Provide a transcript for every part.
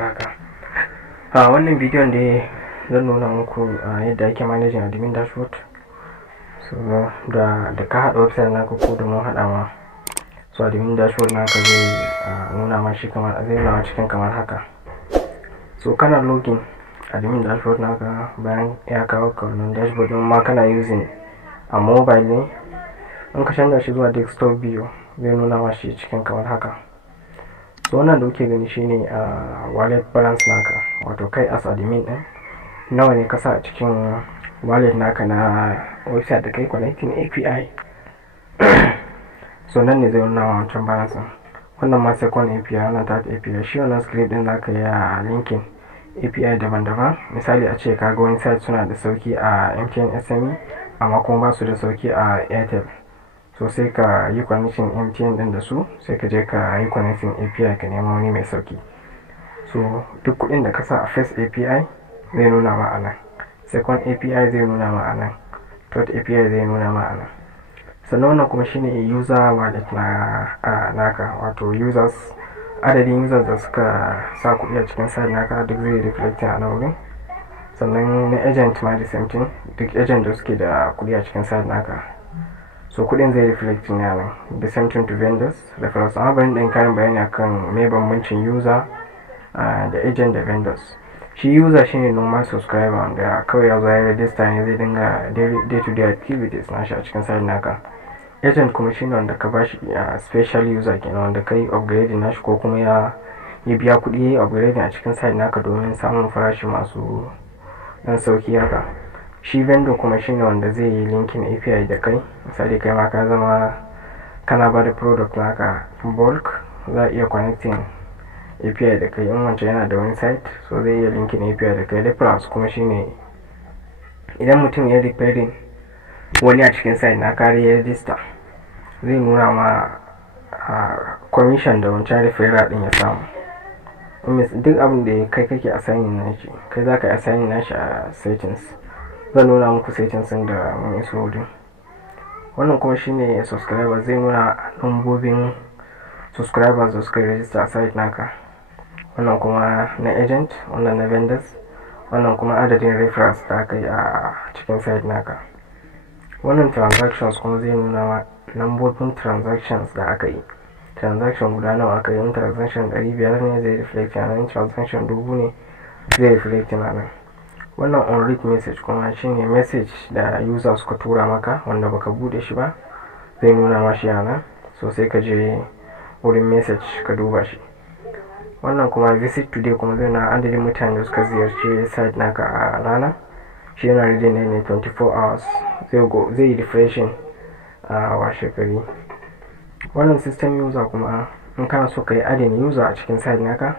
haka. A wannan bidiyon da zan nuna muku yadda ake managing admin dashboard. So da ka haɗa website naka ko da mun haɗa ma, so admin dashboard naka zai nuna ma shi kamar zai nuna cikin kamar haka. So kana login admin dashboard naka bayan ya kawo ka wannan dashboard din ma kana using a mobile ne, in ka canza shi zuwa desktop view zai nuna ma shi cikin kamar haka. So wannan da kuke gani shine wallet balance naka, wato kai as admin din nawa ne ka sa a cikin wallet naka na website da kai connecting API. So nan ne zai nuna ma wancan balance din. Wannan ma second API, wannan third API. Shi wannan script din zaka yi a linkin API daban-daban. Misali a ce ka ga wani site suna da sauki a MTN SME amma kuma ba su da sauki a Airtel. So sai ka yi connection MTN din da su, sai ka je ka yi connecting API ka nema wani mai sauki. So duk kuɗin da ka sa a first API zai nuna ma a nan, second API zai nuna ma a nan, third API zai nuna ma a nan. Sannan wannan kuma shine user wallet na naka, wato users, adadin users da suka sa kuɗi a cikin site naka duk zai reflect a nan wurin. Sannan na agent ma the same thing, duk agent da suke da kuɗi a cikin site naka, so kuɗin zai reflect ne a nan. The same thing to vendors, referrals. Amma bari ɗin karin bayani akan me bambancin user da agent da vendors. Shi user shine normal subscriber wanda kawai ya zo ya register ne, zai dinga day to day activities nashi a cikin site naka. Agent kuma shine wanda ka bashi special user kenan, wanda kai upgrade nashi ko kuma ya biya kuɗi upgrade a cikin site naka domin samun farashi masu dan sauki haka. Shi vendor kuma shine wanda zai yi linkin API da kai. Misali kai ma ka zama kana ba da product naka bulk, za a iya connecting API da kai. In wancan yana da wani site, so zai iya linkin API da kai. Referrals kuma shine idan mutum ya repairing wani a cikin site naka ya register, zai nuna ma commission da wancan referral din ya samu. Duk abin da kai kake assigning nashi, kai za ka yi assigning nashi a settings. Zan nuna muku settings din da mun iso wurin. Wannan kuma shine subscriber, zai nuna lambobin subscribers da suka register a site naka. Wannan kuma na agent, wannan na vendors, wannan kuma adadin referrals da aka yi a cikin site naka. Wannan transactions kuma zai nuna ma lambobin transactions da aka yi. Transaction guda nawa aka yi. In transaction 500 ne zai reflect a nan, transaction 1000 ne zai reflect a nan. Wannan on read message kuma shine message da user suka tura maka wanda baka bude shi ba, zai nuna ma shi a nan. So sai ka je wurin message ka duba shi. Wannan kuma visit today kuma zai nuna adadin mutane da suka ziyarci site naka a rana. Shi yana reading ne 24 hours, zai yi refreshing a washe gari. Wannan system user kuma in kana so ka yi adding user a cikin site naka,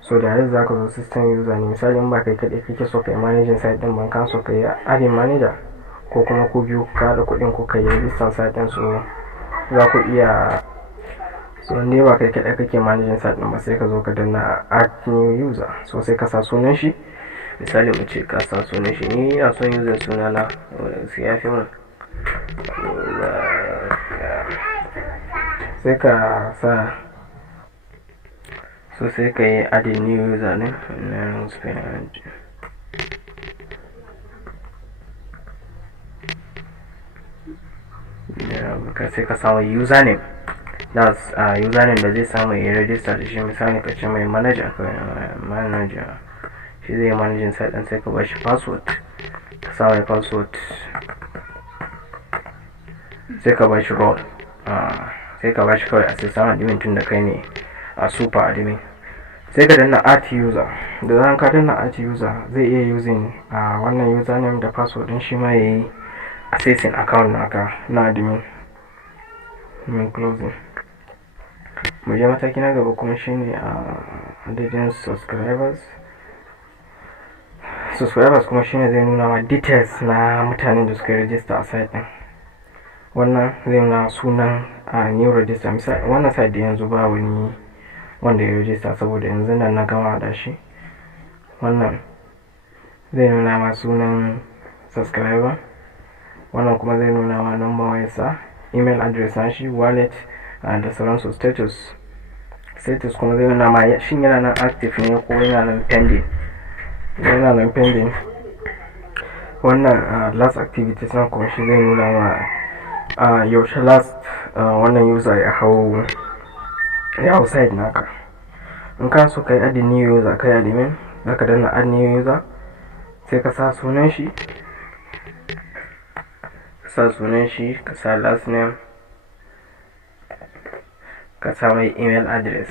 so da yanzu zaka zo system user ne. Misali in ba kai kaɗai kake so ka yi managing site din ban, kan so ka yi admin manager ko kuma ku biyu ka haɗa kuɗin ku ka yi register site din, so za ku iya, so ne ba kai kaɗai kake managing site din ba, sai ka zo ka danna add new user. So sai ka sa sunan shi, misali mu ce ka sa sunan shi, ni ina son user sunana sai ya fi mun, sai ka sa, so sai ka yi add new user ne, sai ka samu username, that's username da zai samu ya register da shi. Misali ka ce mai manager, shi zai yi managing site din. Sai ka bashi password, ka sa mai password, sai ka bashi role, sai ka bashi kawai assistant admin tun da kai ne a super admin. Sai ka danna add user. Da zan ka danna add user zai iya using wannan username da password din shi ma yayi accessing account naka na admin. Closing. Mu je mataki na gaba kuma shine adadin subscribers. Subscribers kuma shine zai nuna ma details na mutanen da suka register a site din. Wannan zai nuna sunan new register. Misali wannan site da yanzu ba wani wanda ya register saboda yanzu nan na gama da shi. Wannan zai nuna ma sunan subscriber. Wannan kuma zai nuna ma number wayarsa, email address nashi, wallet da sauransu, status. status kuma zai nuna ma shin yana nan active ne ko yana nan pending. Yana nan pending. Wannan last activities nan kuma shi zai nuna ma yaushe last wannan user ya hau site naka. In ka so kai add new user kai admin, zaka danna add new user, sai ka sa sunan shi, ka sa last name, ka sa mai email address,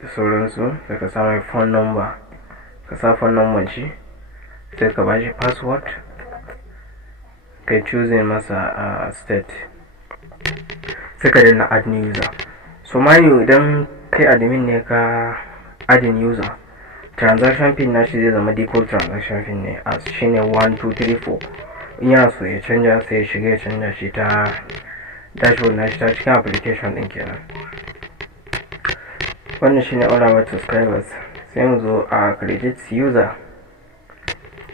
da sauransu, sai ka sa mai phone number, ka sa phone number shi, sai ka bashi password, kai choosing masa state, sai ka danna add new user. So mayu idan kai admin ne ka adding user, transaction pin nashi zai zama default transaction pin ne as shine 1234. In yana so ya canja sai ya shiga ya canja shi ta dashboard nashi ta cikin application din kenan. Wannan shine all about subscribers. Sai mu zo a credit user.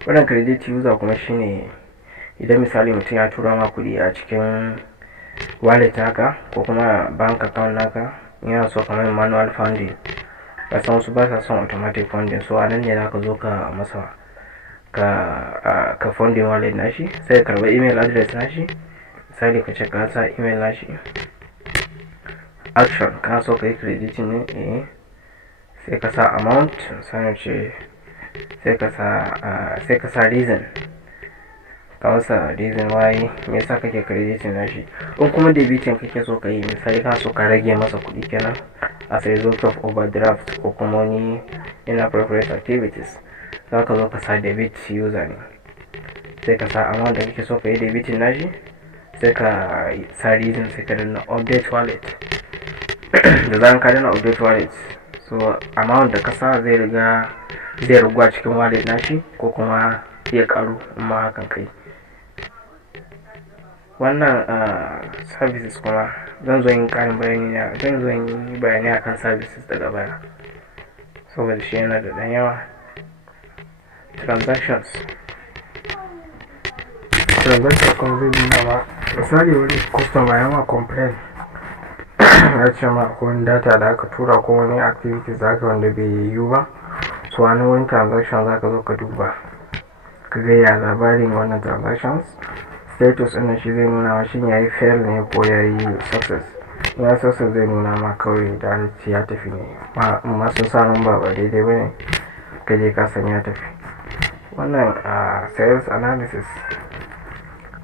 Wannan credit user kuma shine idan misali mutum ya tura ma kuɗi a cikin wallet naka ko kuma bank account naka, yana so kamar manual funding, kasan su ba sa son automatic funding, so anan ne zaka zo ka masa ka funding wallet nashi, sai ka karba email address nashi, misali ka ce ka sa email nashi, action ka so kai credit ne, sai ka sa amount, sai ce sai ka sa reason, ka masa reason why me yasa kake crediting nashi. In kuma debiting kake so ka yi, misali ka so ka rage masa kuɗi kenan as a result of overdraft ko kuma wani inappropriate activities, za ka zo ka sa debit user ne, sai ka sa amount da kake so ka yi debiting nashi, sai ka sa reason, sai ka danna update wallet. Da zan ka danna update wallet, so amount da ka sa zai ragu a cikin wallet nashi ko kuma ya karu amma hakan kai. Wannan services kuma zan zo yin karin bayani akan services daga baya saboda shi yana da dan yawa. Transactions kuma zai nuna ma misali wani customer ya ma complain ya ce ma akwai wani data da aka tura ko wani activities da aka wanda bai yiwu ba, so wani wani transaction za ka zo ka duba ka ga ya labarin wannan transactions. Status ɗin shi zai nuna ma shin yayi fail ne ko yayi success. Ya success zai nuna ma kawai da ya tafi ne, amma sun sa number ba daidai bane ka je ka san ya tafi. Wannan sales analysis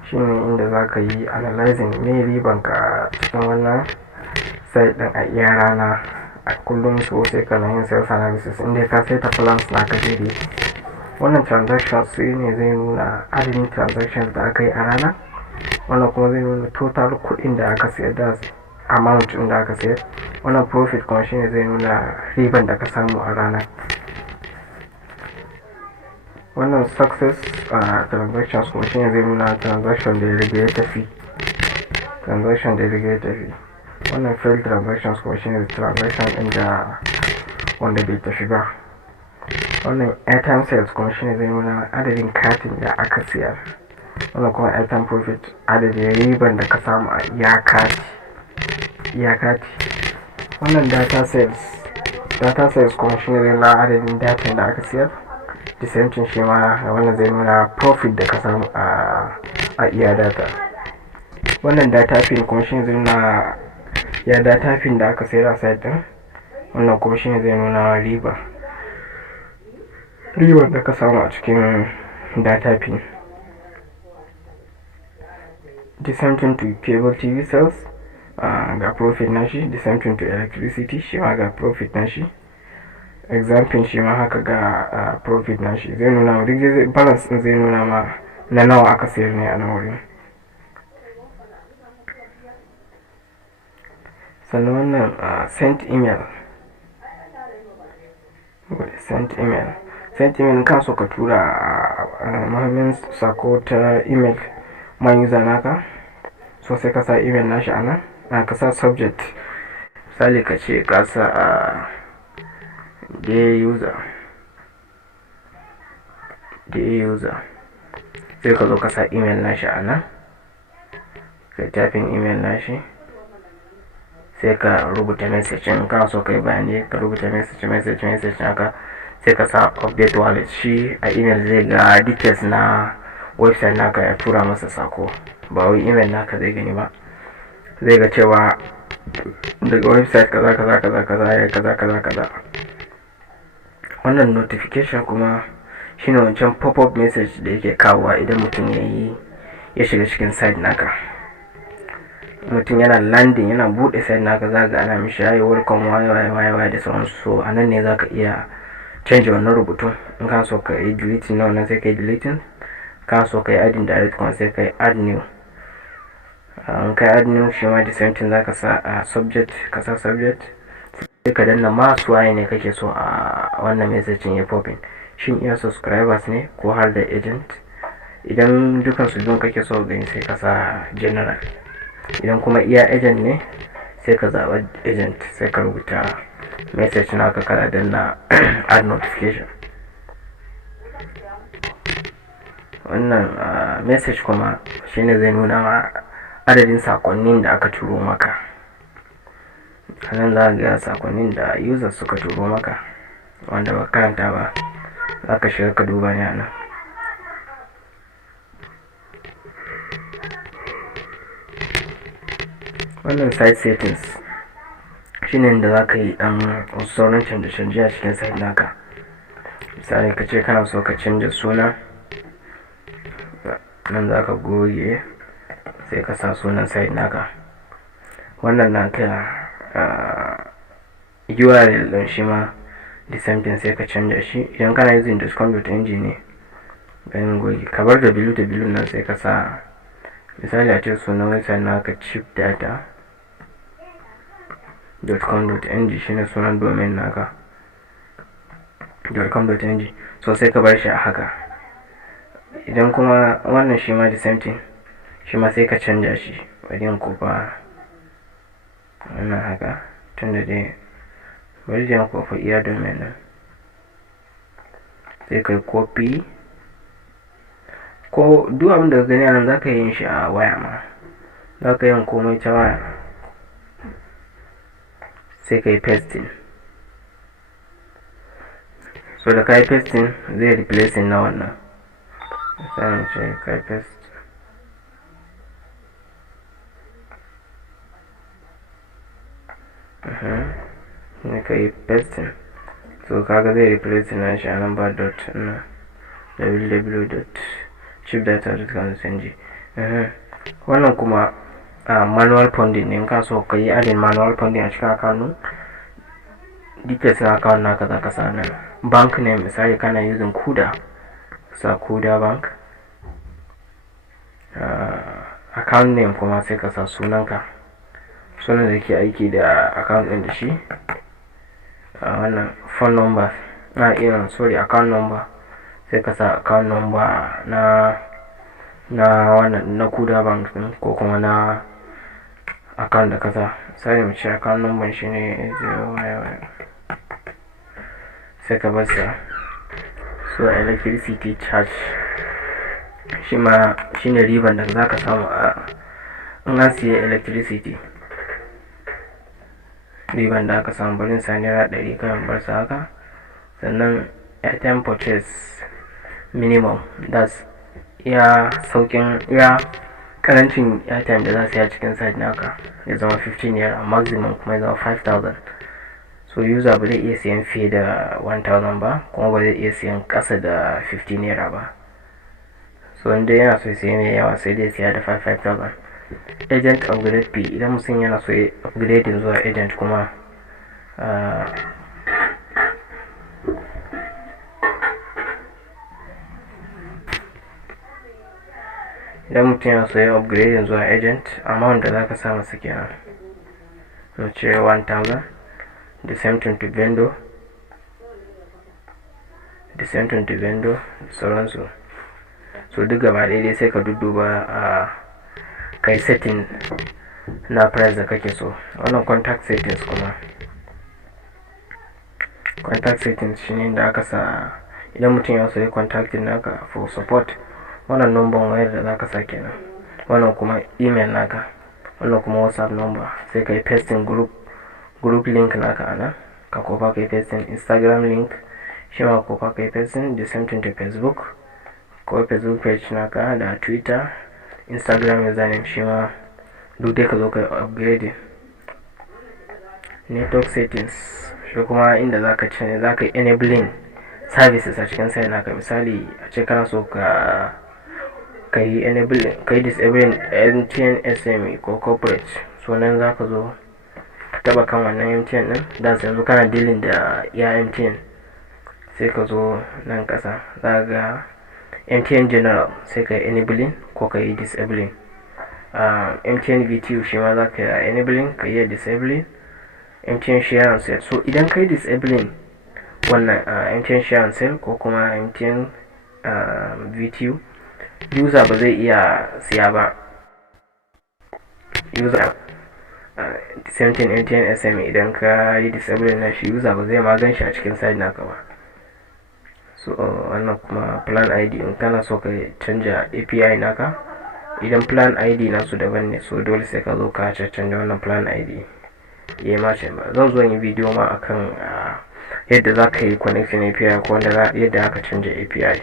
shine inda za ka yi analyzing me riban ka cikin wannan site ɗin a iya rana a kullum, so sai kana yin sales analysis inda ka saita plans na ka daidai. Wannan transactions sai ne zai nuna adadin transactions da aka yi a rana, wannan kuma zai nuna total kuɗin da aka sayar da amount ɗin da aka sayar. Wannan profit kuma shine zai nuna riban da ka samu a rana. Wannan success transactions kuma shine zai nuna transaction da ya riga ya tafi. Wannan failed transactions kuma shine transaction ɗin da wanda bai tafi ba. Wannan airtime sales kuma shine zai nuna adadin katin da aka siyar. Wannan kuma airtime profit adadin riban da ka samu a iya kati. Wannan data sales kuma shine zai nuna adadin data da aka siyar. The same thing shi ma wannan zai nuna profit da ka samu a iya data. Wannan data pin kuma shine zai nuna ya data pin da aka sayar a site din. Wannan kuma shine zai nuna riban da ka samu a cikin data pin. The same thing to cable TV sales, ga profit nashi. The same thing to electricity, shi ma ga profit nashi. Example shi ma haka ga profit nashi. Zai nuna ma duk balance din zai nuna ma na nawa aka sayar ne a nan wurin. Sannan wannan sent email kan so ka tura muhimmin sako ta email ma user naka, so sai ka sa email nashi anan, ka sa subject, misali ka ce ka sa dear user, sai ka zo ka sa email nashi anan, kai typing email nashi, sai ka rubuta message. In kana so kai bayani ka rubuta message haka, sai ka sa update wallet. Shi a email zai ga details na website naka ya tura masa sako, ba wai email naka zai gani ba. Zai ga cewa daga website kaza. Wannan notification kuma shine wancan pop-up message da yake kawowa idan mutum ya shiga cikin site naka. Mutum yana landing, yana bude site naka, zaga ana mishi yayi welcome why da sauransu. So anan ne zaka iya change wannan rubutun. In ka so ka yi deleting na wannan sai ka yi deleting, ka so ka yi adding direct kuma sai ka yi add new. In ka yi add new shi ma the same thing, zaka sa subject, ka sa subject, sai ka danna masu waye ne kake so a wannan message ya popin. Shin iya subscribers ne ko har da agent? Idan dukan su biyun kake so gani sai ka sa general. Idan kuma iya agent ne sai ka zaɓa agent, sai ka rubuta message naka kana danna add notification. Wannan message kuma shine zai nuna ma adadin sakonnin da aka turo maka. Anan za ga sakonnin da users suka turo maka wanda ba karanta ba, za ka shiga ka duba ne anan. Wannan site settings shine da za ka yi wasu sauran canje-canje a cikin site naka. Misali ka ce kana so ka canja suna, nan za ka goge sai ka sa sunan site naka. Wannan naka URL din shi ma the same thing, sai ka canja shi. Idan kana using .com.ng ne, bayan goge ka bar www nan, sai ka sa misali a ce sunan website naka cheapdata.com.ng shine sunan domin naka .com.ng. so sai ka bar shi a haka. Idan kuma wannan shi ma the same thing, shi ma sai ka canja shi. Bari in kofa wannan haka, tunda dai bari in kofa iya domin nan, sai kai copy. Ko duk abin da ka gani nan zaka yin shi a waya ma, zaka yin komai ta waya, sai kai pasting. So da kai pasting zai replacing na wannan, sai ce kai paste. Ne kai pasting, so kaga zai replacing na shi a number dot na www.cheapdata.com.ng. Wannan kuma manual funding ne. In ka so ka yi adin manual funding a cikin account, details na account naka za ka sa nan. Bank name misali kana using Kuda, sa Kuda bank. Account name kuma sai ka sa sunanka, sunan da ke aiki da account din da shi. Wannan phone number account number, sai ka sa account number na wannan na Kuda bank din ko kuma na account da kasa. Sai mu ce account number shine 0 sai ka basa. So electricity charge shi ma shine riban da zaka samu in an siya electricity. Riban da aka samu barin sa naira 100 kan bar sa haka. Sannan airtime purchase minimum, that's karancin airtime da za su yi a cikin site naka ya zama 15 naira, maximum kuma ya zama 5,000. so user ba zai iya siyan fiye da 1,000 ba, kuma ba zai iya siyan kasa da 15 naira ba. so inda yana so siya mai yawa sai dai siya da 5,000. agent upgrade fee, idan mutum yana so ya upgrade zuwa agent kuma idan mutum yana so ya upgrade zuwa agent, amount da zaka sa masa kenan, mu ce 1,000. the same thing to vendor, sauransu. so duk gaba ɗaya sai ka dudduba kai setting na price da kake so. Wannan contact settings kuma, contact settings shine da aka sa idan mutum ya so ya contacting naka for support, wannan number wayar da zaka sa kenan. wannan kuma email naka, wannan kuma whatsapp number. Sai kai pasting group link naka ana, ka kofa kai pasting Instagram link shi ma kofa kai pasting, the same thing to Facebook ko Facebook page naka da Twitter, Instagram username shi ma duk dai ka zo kai upgrade. Network settings shi kuma inda zaka enabling services a cikin site naka. Misali a ce kana so ka yi disabling MTN SME ko corporate, so nan zaka zo ka taba kan wannan MTN din, da yanzu kana dealing da ya MTN, sai ka zo nan kasa za ga MTN general, sai ka yi enabling ko ka yi disabling. MTN VTU shi ma za ka yi enabling ka yi disabling. MTN share and sell, so idan ka yi disabling wannan MTN share and sell ko kuma MTN VTU, user ba zai iya siya ba. User same thing MTN SME, idan ka yi disabling na shi, user ba zai ma gan shi a cikin site naka ba. So wannan kuma plan ID, in kana so ka canja API naka, idan plan ID nasu daban ne, so dole sai ka zo ka canja wannan plan ID ya mace ba. Zan zo yi video ma akan yadda za ka yi connection API ko yadda aka canja API.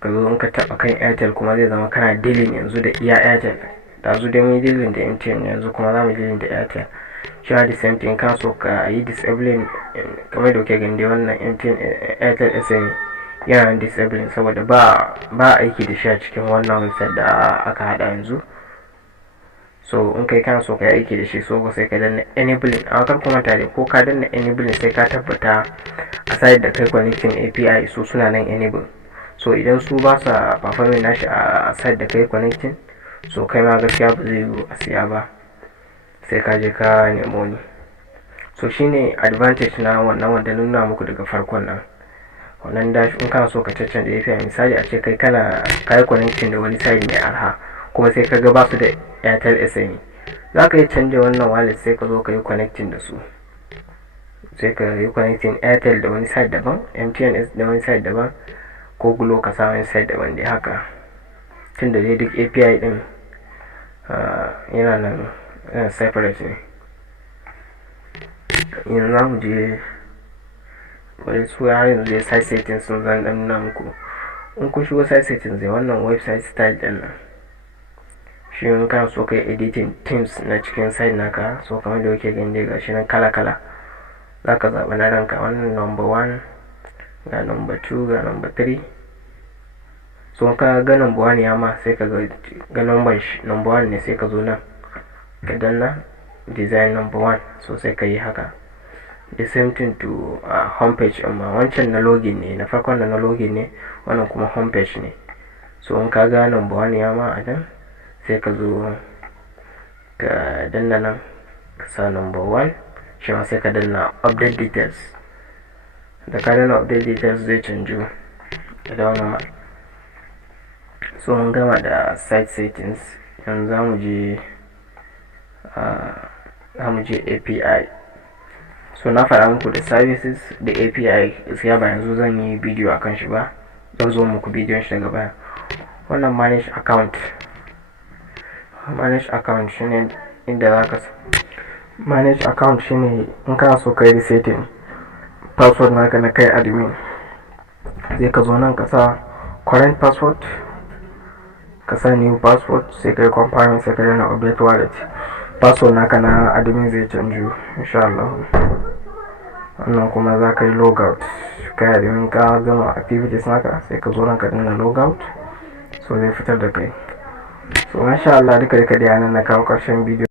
Ka zo in ka taba kan Airtel kuma zai zama kana dealing yanzu da iya Airtel. Da zu dai mun dealing da MTN, yanzu kuma za mu dealing da Airtel. Shi the same thing, ka so ka yi disabling kamar da kuke gani wannan MTN Airtel SME yana disabling saboda ba aiki da shi a cikin wannan website da aka hada yanzu. So in kai kana so ka yi aiki da shi, so sai ka danna enabling. A kar kuma tare ko ka danna enabling sai ka tabbata a site da kai connecting API so suna nan enable. So idan su ba sa performing nashi a site da kai connecting, so kai ma gaskiya ba zai yi a siya ba, sai ka je ka nemo ni. So shine advantage na wannan wanda nuna muku daga farkon nan. Wannan dash in kana so ka cancanta API, misali a ce kai kai connecting da wani site mai arha kuma sai ka ga ba su da Airtel SME, za ka yi canja wannan wallet sai ka zo ka yi connecting da su. Sai ka yi connecting Airtel da wani site daban, MTN da wani site daban, ko Glo ka sa wani site daban dai haka. Tunda dai duk API din yana nan separate ne. Yanzu za mu je bari su har yanzu dai site settings sun zan dan nuna muku. In kun shigo site settings zai wannan website style din nan, shi in kana so kai editing themes na cikin site naka, so kamar da kuke gani dai gashi nan kala za ka zaɓi na ranka. wannan number 1 ga number 2 ga number 3. so ka ga number 1 ya ma sai ka ga number 1 ne, sai ka zo nan ka danna design number 1, so sai ka yi haka. The same thing to homepage, amma wancan na login ne, na farkon na login ne, wannan kuma homepage ne. So in ka ga number 1 ya ma a nan, sai ka zo ka danna nan ka sa number 1, shi ma sai ka danna update details. Da ka danna update details zai canju da wannan. So mun gama da site settings, yanzu za mu je API. So na faɗa muku da services da API gaskiya ba yanzu zan yi bidiyo akan shi ba, zan zo muku bidiyon shi daga baya. Wannan manage account shine inda zaka manage account shine in kana so kai resetting password naka na kai admin, sai ka zo nan ka sa current password, ka sa new password, sai kai confirm, sai ka danna update wallet. Password naka na admin zai canju insha Allah. Wannan kuma za ka yi logout, kai admin ka gama activities naka, sai ka zo nan ka danna logout, so zai fitar da kai. So masha Allah duka da yana na kawo karshen bidiyo.